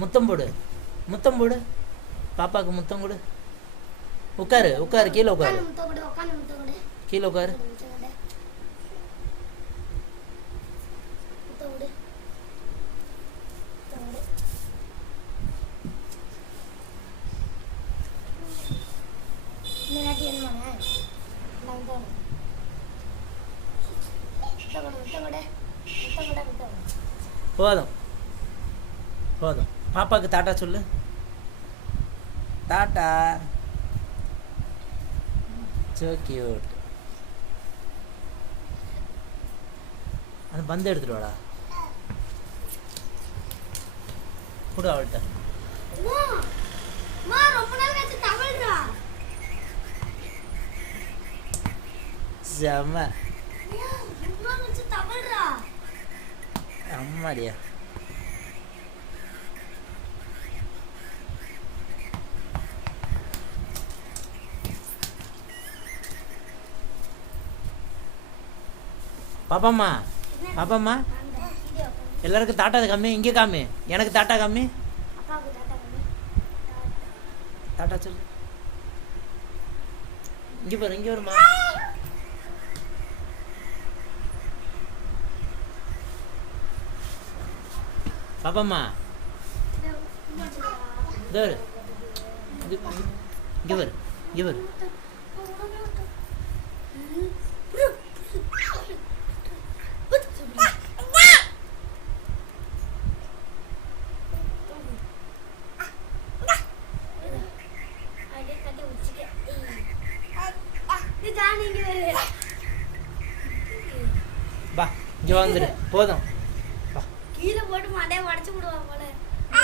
முத்தம் போடு, முத்தம் போடு, பாப்பாவுக்கு முத்தம் கொடு. உட்காரு உட்காரு, கீழே உட்காரு, கீழே உட்காரு. போதும் போதும். பாப்பாவுக்கு டாட்டா சொல்லு. டாட்டா. So cute. அந்த பந்து எடுத்துட்டு வாடா. கூட அவள்கிட்ட. செம்ம. அம்மாடியா. பாப்பாம்மா, பாப்பாம்மா, எல்லாருக்கும் தாட்டா காமி. இங்கே காமி, எனக்கு தாட்டா காமி. தாட்டா சொல்லு. இங்கே பாரு, இங்கே வருமா. பாப்பாம்மா, இங்கே வரு, இங்கே வரு, இங்கே வரு. பா, இங்கே வந்துடு. போதும். கீழே போட்டு மண்டையை உடச்சு விடுவாங்க.